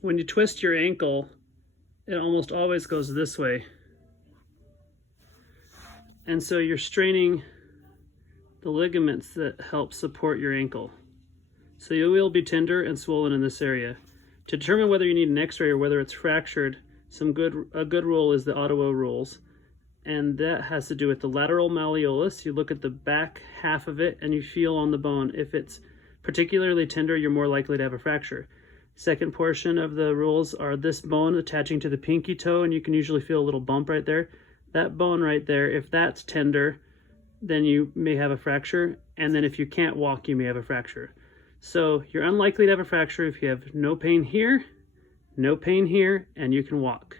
when you twist your ankle, it almost always goes this way. And so you're straining the ligaments that help support your ankle. So you will be tender and swollen in this area. To determine whether you need an x-ray or whether it's fractured, a good rule is the Ottawa rules. And that has to do with the lateral malleolus. You look at the back half of it and you feel on the bone. If it's particularly tender, you're more likely to have a fracture. Second portion of the rules are this bone attaching to the pinky toe, and you can usually feel a little bump right there. That bone right there, if that's tender, then you may have a fracture. And then if you can't walk, you may have a fracture. So you're unlikely to have a fracture if you have no pain here, and you can walk.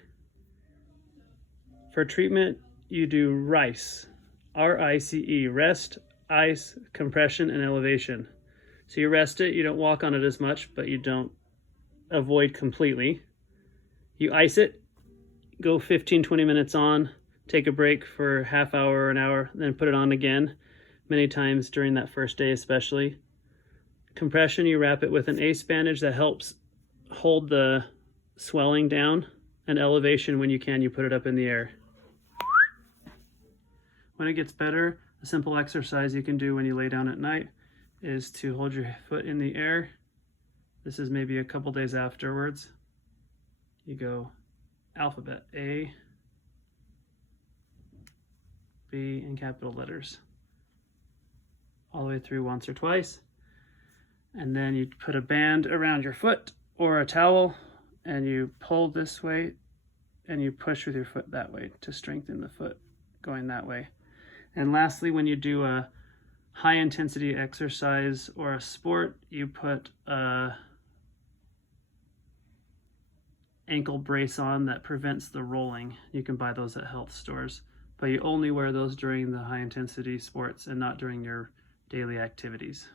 For treatment, you do RICE, R-I-C-E, rest, ice, compression, and elevation. So you rest it, you don't walk on it as much, but you don't avoid completely. You ice it, go 15-20 minutes on, take a break for half hour or an hour, then put it on again, many times during that first day especially. Compression, you wrap it with an ACE bandage that helps hold the swelling down, and elevation, when you can, you put it up in the air. When it gets better, a simple exercise you can do when you lay down at night is to hold your foot in the air. This is maybe a couple days afterwards. You go alphabet A, B in capital letters, all the way through once or twice. And then you put a band around your foot or a towel, and you pull this way and you push with your foot that way to strengthen the foot going that way. And lastly, when you do a high intensity exercise or a sport, you put a ankle brace on that prevents the rolling. You can buy those at health stores, but you only wear those during the high intensity sports and not during your daily activities.